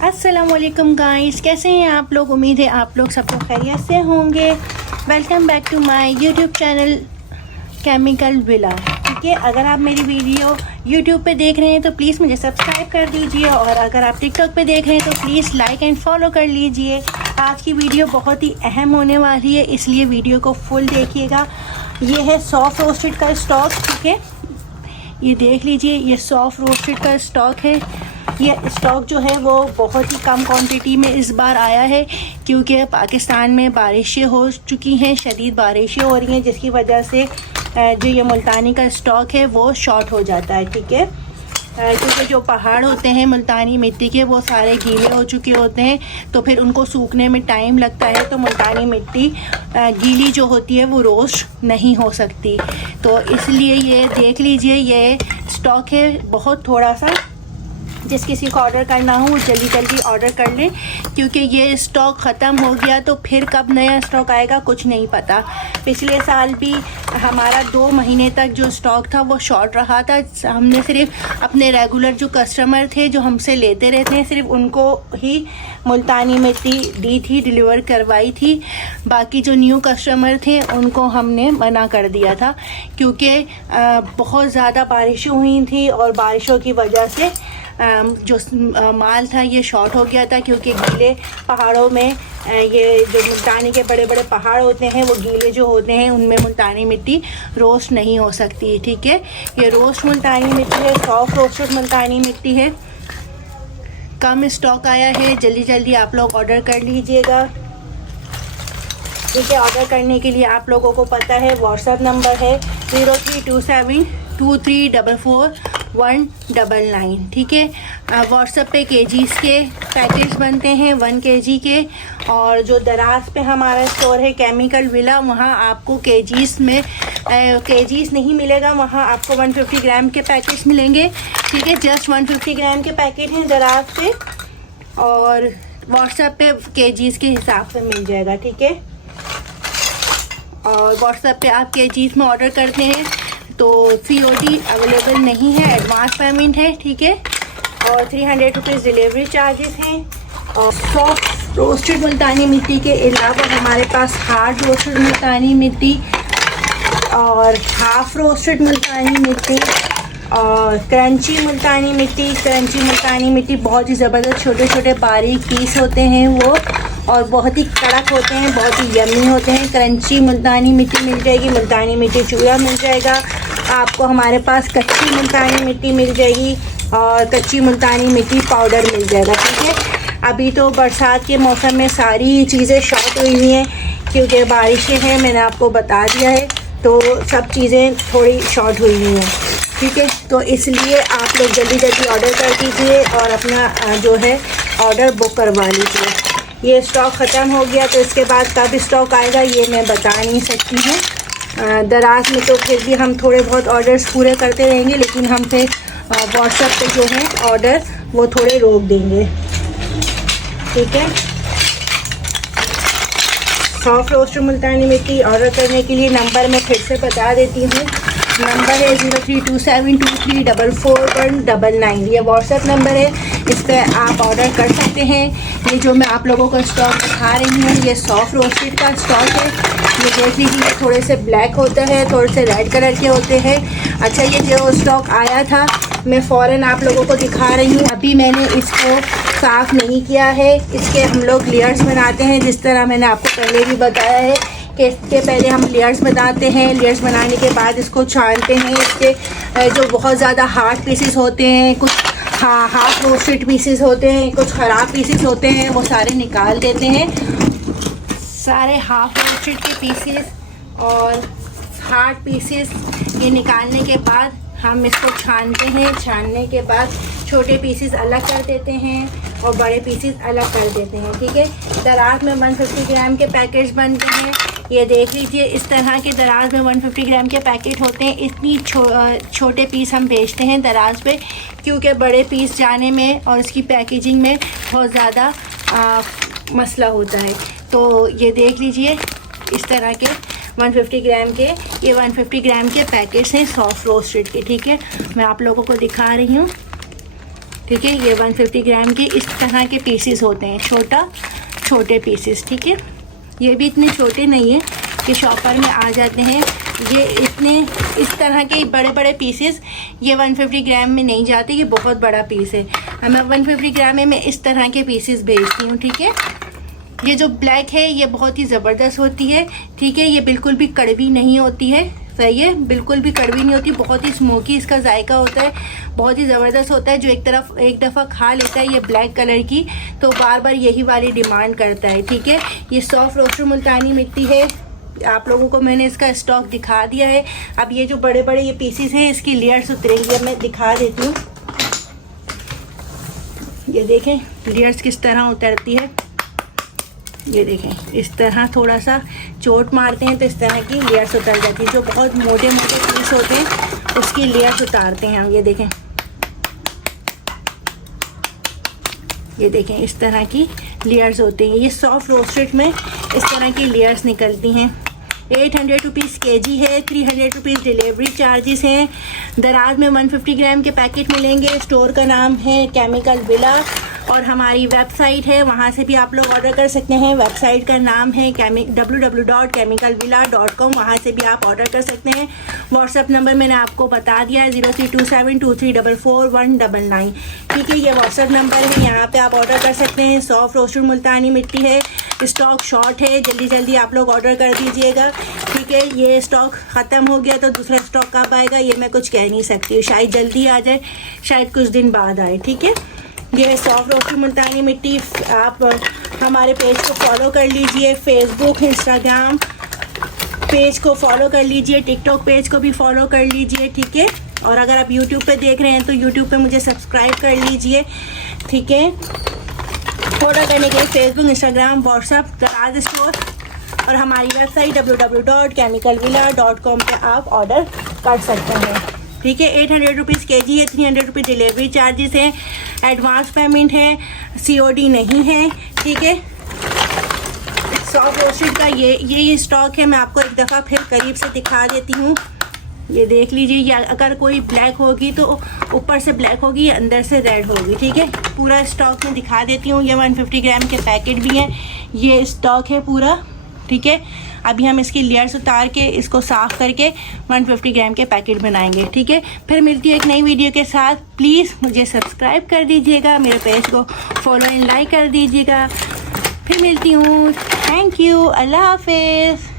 अस्सलामुअलैकुम गाइस, कैसे हैं आप लोग। उम्मीद है आप लोग सब लोग खैरियत से होंगे। Welcome back to my YouTube channel chemical villa. ठीक है, अगर आप मेरी वीडियो यूट्यूब पे देख रहे हैं तो प्लीज़ मुझे सब्सक्राइब कर दीजिए, और अगर आप टिकटॉक पे देख रहे हैं तो प्लीज़ लाइक एंड फॉलो कर लीजिए। आज की वीडियो बहुत ही अहम होने वाली है, इसलिए वीडियो को फुल देखिएगा। ये है सॉफ्ट रोस्टेड का स्टॉक। ठीक है, ये देख लीजिए, ये सॉफ्ट रोस्टेड का स्टॉक है। ये स्टॉक जो है वो बहुत ही कम क्वांटिटी में इस बार आया है, क्योंकि पाकिस्तान में बारिशें हो चुकी हैं, शदीद बारिशें हो रही हैं, जिसकी वजह से जो ये मुल्तानी का स्टॉक है वो शॉर्ट हो जाता है। ठीक है, क्योंकि जो पहाड़ होते हैं मुल्तानी मिट्टी के वो सारे गीले हो चुके होते हैं, तो फिर उनको सूखने में टाइम लगता है, तो मुल्तानी मिट्टी गीली जो होती है वो रोस्ट नहीं हो सकती। तो इसलिए ये देख लीजिए, ये स्टॉक है बहुत थोड़ा सा। जिस किसी को ऑर्डर करना हो जल्दी जल्दी ऑर्डर कर लें, क्योंकि ये स्टॉक ख़त्म हो गया तो फिर कब नया स्टॉक आएगा कुछ नहीं पता। पिछले साल भी हमारा 2 महीने तक जो स्टॉक था वो शॉर्ट रहा था। हमने सिर्फ अपने रेगुलर जो कस्टमर थे जो हमसे लेते रहते हैं, सिर्फ उनको ही मुल्तानी मिट्टी दी थी, डिलीवर करवाई थी। बाकी जो न्यू कस्टमर थे उनको हमने मना कर दिया था, क्योंकि बहुत ज़्यादा बारिशें हुई थी, और बारिशों की वजह से जो माल था ये शॉर्ट हो गया था, क्योंकि गीले पहाड़ों में ये जो मुल्तानी के बड़े बड़े पहाड़ होते हैं वो गीले जो होते हैं, उनमें मुल्तानी मिट्टी रोस्ट नहीं हो सकती। ठीक है, ये रोस्ट मुल्तानी मिट्टी है, सॉफ्ट रोस्टेड मुल्तानी मिट्टी है। कम स्टॉक आया है, जल्दी जल्दी आप लोग ऑर्डर कर लीजिएगा। ठीक है, ऑर्डर करने के लिए आप लोगों को पता है व्हाट्सएप नंबर है 0327234199। ठीक है, व्हाट्सएप पे केजीज़ के पैकेट्स बनते हैं 1 केजी के, और जो दराज पे हमारा स्टोर है केमिकल विला, वहाँ आपको केजीज़ में केजीज़ नहीं मिलेगा, वहाँ आपको 150 ग्राम के पैकेट्स मिलेंगे। ठीक है, जस्ट 150 ग्राम के पैकेट हैं दराज पे, और व्हाट्सएप पे केजीज़ के हिसाब से मिल जाएगा। ठीक है, और व्हाट्सएप पे आप केजीज़ में ऑर्डर करते हैं तो COD अवेलेबल नहीं है, एडवांस पेमेंट है। ठीक है, और 300 रुपीज़ डिलीवरी चार्जेस हैं। और सॉफ्ट रोस्टेड मुल्तानी मिट्टी के अलावा हमारे पास हार्ड रोस्टेड मुल्तानी मिट्टी और हाफ़ रोस्टेड मुल्तानी मिट्टी और क्रंची मुल्तानी मिट्टी। क्रंची मुल्तानी मिट्टी बहुत ही ज़बरदस्त छोटे छोटे बारीक पीस होते हैं वो, और बहुत ही कड़क होते हैं, बहुत ही यम्मी होते हैं। क्रंची मुल्तानी मिट्टी मिल जाएगी, मुल्तानी मिट्टी चूड़ा मिल जाएगा आपको। हमारे पास कच्ची मुल्तानी मिट्टी मिल जाएगी, और कच्ची मुल्तानी मिट्टी पाउडर मिल जाएगा। ठीक है, अभी तो बरसात के मौसम में सारी चीज़ें शॉर्ट हुई हुई हैं, क्योंकि बारिशें हैं, मैंने आपको बता दिया है, तो सब चीज़ें थोड़ी शॉर्ट हुई हुई हैं। ठीक है, तो इसलिए आप लोग जल्दी जल्दी ऑर्डर कर दीजिए और अपना जो है ऑर्डर बुक करवा लीजिए। ये स्टॉक ख़त्म हो गया तो इसके बाद कब स्टॉक आएगा ये मैं बता नहीं सकती हूँ। दराज में तो फिर भी हम थोड़े बहुत ऑर्डर्स पूरे करते रहेंगे, लेकिन हम फिर व्हाट्सएप पे जो है ऑर्डर वो थोड़े रोक देंगे। ठीक है, सॉफ्ट रोस्टेड मुल्तानी मिट्टी ऑर्डर करने के लिए नंबर मैं फिर से बता देती हूँ। नंबर है 032723449199। ये व्हाट्सएप नंबर है, इस पर आप ऑर्डर कर सकते हैं। ये जो मैं आप लोगों को स्टॉक दिखा रही हूँ ये सॉफ्ट रोस्टेड का स्टॉक है। ये देख लीजिए, थोड़े से ब्लैक होता है, थोड़े से रेड कलर के होते हैं। अच्छा, ये जो स्टॉक आया था मैं फ़ौरन आप लोगों को दिखा रही हूँ। अभी मैंने इसको साफ़ नहीं किया है, इसके हम लोग लेयर्स बनाते हैं, जिस तरह मैंने आपको पहले भी बताया है कि इसके पहले हम लेयर्स बनाते हैं। लेयर्स बनाने के बाद इसको छानते हैं। इसके जो बहुत ज़्यादा हार्ड पीसेस होते हैं, कुछ हाफ रोस्टेड पीसेस होते हैं, कुछ ख़राब पीसेस होते हैं, वो सारे निकाल देते हैं। सारे हाफ रोस्टेड के पीसेस और हार्ड पीसेस ये निकालने के बाद हम इसको छानते हैं। छानने के बाद छोटे पीसेस अलग कर देते हैं और बड़े पीसेस अलग कर देते हैं। ठीक है, दराज में 150 ग्राम के पैकेट्स बनते हैं। ये देख लीजिए, इस तरह के दराज में 150 ग्राम के पैकेट होते हैं। इतनी छोटे पीस हम बेचते हैं दराज पे, क्योंकि बड़े पीस जाने में और इसकी पैकेजिंग में बहुत ज़्यादा मसला होता है। तो ये देख लीजिए, इस तरह के 150 ग्राम के, ये 150 ग्राम के पैकेट्स हैं सॉफ्ट रोस्टेड के। ठीक है, मैं आप लोगों को दिखा रही हूँ। ठीक है। ये 150 ग्राम के इस तरह के पीसेस होते हैं, छोटे पीसेस, ठीक है। ये भी इतने छोटे नहीं है कि शॉपर में आ जाते हैं। ये इतने इस तरह के बड़े पीसेस ये 150 ग्राम में नहीं जाते, ये बहुत बड़ा पीस है। मैं 150 ग्राम में मैं इस तरह के पीसेस भेजती हूँ, ठीक है। ये जो ब्लैक है ये बहुत ही ज़बरदस्त होती है, ठीक है। ये बिल्कुल भी कड़वी नहीं होती है, सही है, बिल्कुल भी कड़वी नहीं होती। बहुत ही स्मोकी इसका जायका होता है, बहुत ही ज़बरदस्त होता है। जो एक दफ़ा खा लेता है ये ब्लैक कलर की तो बार बार यही वाली डिमांड करता है, ठीक है। ये सॉफ्ट रोस्टेड मुल्तानी मिट्टी है। आप लोगों को मैंने इसका स्टॉक दिखा दिया है। अब ये जो बड़े ये पीसेस हैं इसकी लेयर्स उतरेंगी, अब मैं दिखा देती हूँ। ये देखें लेयर्स किस तरह उतरती है, ये देखें इस तरह थोड़ा सा चोट मारते हैं तो इस तरह की लेयर्स उतर जाती है। जो बहुत मोटे पीस होते हैं उसकी लेयर्स उतारते हैं हम। ये देखें इस तरह की लेयर्स होती हैं। ये सॉफ्ट रोस्टेड में इस तरह की लेयर्स निकलती हैं। 800 रुपीज़ kg है, 300 रुपीज़ डिलीवरी चार्जेस हैं। दराज में 150 ग्राम के पैकेट मिलेंगे। स्टोर का नाम है केमिकल विला और हमारी वेबसाइट है, वहाँ से भी आप लोग ऑर्डर कर सकते हैं। वेबसाइट का नाम है www.chemicalvilla.com, वहाँ से भी आप ऑर्डर कर सकते हैं। व्हाट्सअप नंबर मैंने आपको बता दिया है 032723441999, ठीक है। ये व्हाट्सअप नंबर है, यहाँ पे आप ऑर्डर कर सकते हैं। सॉफ्ट रोस्टेड मुल्तानी मिट्टी है, स्टॉक शॉर्ट है, जल्दी आप लोग ऑर्डर कर दीजिएगा, ठीक है। ये स्टॉक ख़त्म हो गया तो दूसरा स्टॉक कब आएगा ये मैं कुछ कह नहीं सकती, शायद जल्दी आ जाए, शायद कुछ दिन बाद आए, ठीक है। ये है सॉफ्ट रोस्टेड मुल्तानी मिट्टी। आप हमारे पेज को फॉलो कर लीजिए, फेसबुक इंस्टाग्राम पेज को फॉलो कर लीजिए, टिकटॉक पेज को भी फॉलो कर लीजिए, ठीक है। और अगर आप यूट्यूब पे देख रहे हैं तो यूट्यूब पे मुझे सब्सक्राइब कर लीजिए, ठीक है। ऑर्डर करने के लिए फेसबुक, इंस्टाग्राम, व्हाट्सअप, दराज स्टोर और हमारी वेबसाइट www.chemicalvilla.com पे आप ऑर्डर कर सकते हैं, ठीक है। 800 रुपीज़ kg है, 300 रुपीज़ डिलीवरी चार्जेस हैं, एडवांस पेमेंट है, COD नहीं है, ठीक है। सॉफ्ट रोस्टेड का ये स्टॉक है। मैं आपको एक दफ़ा फिर करीब से दिखा देती हूँ। ये देख लीजिए, या अगर कोई ब्लैक होगी तो ऊपर से ब्लैक होगी, अंदर से रेड होगी, ठीक है। पूरा स्टॉक में दिखा देती हूँ। ये 150 ग्राम के पैकेट भी हैं, ये स्टॉक है पूरा, ठीक है। अभी हम इसकी लेयर्स उतार के इसको साफ़ करके 150 ग्राम के पैकेट बनाएंगे, ठीक है। फिर मिलती है एक नई वीडियो के साथ। प्लीज़ मुझे सब्सक्राइब कर दीजिएगा, मेरे पेज को फॉलो एंड लाइक कर दीजिएगा। फिर मिलती हूँ। थैंक यू, अल्लाह हाफिज़।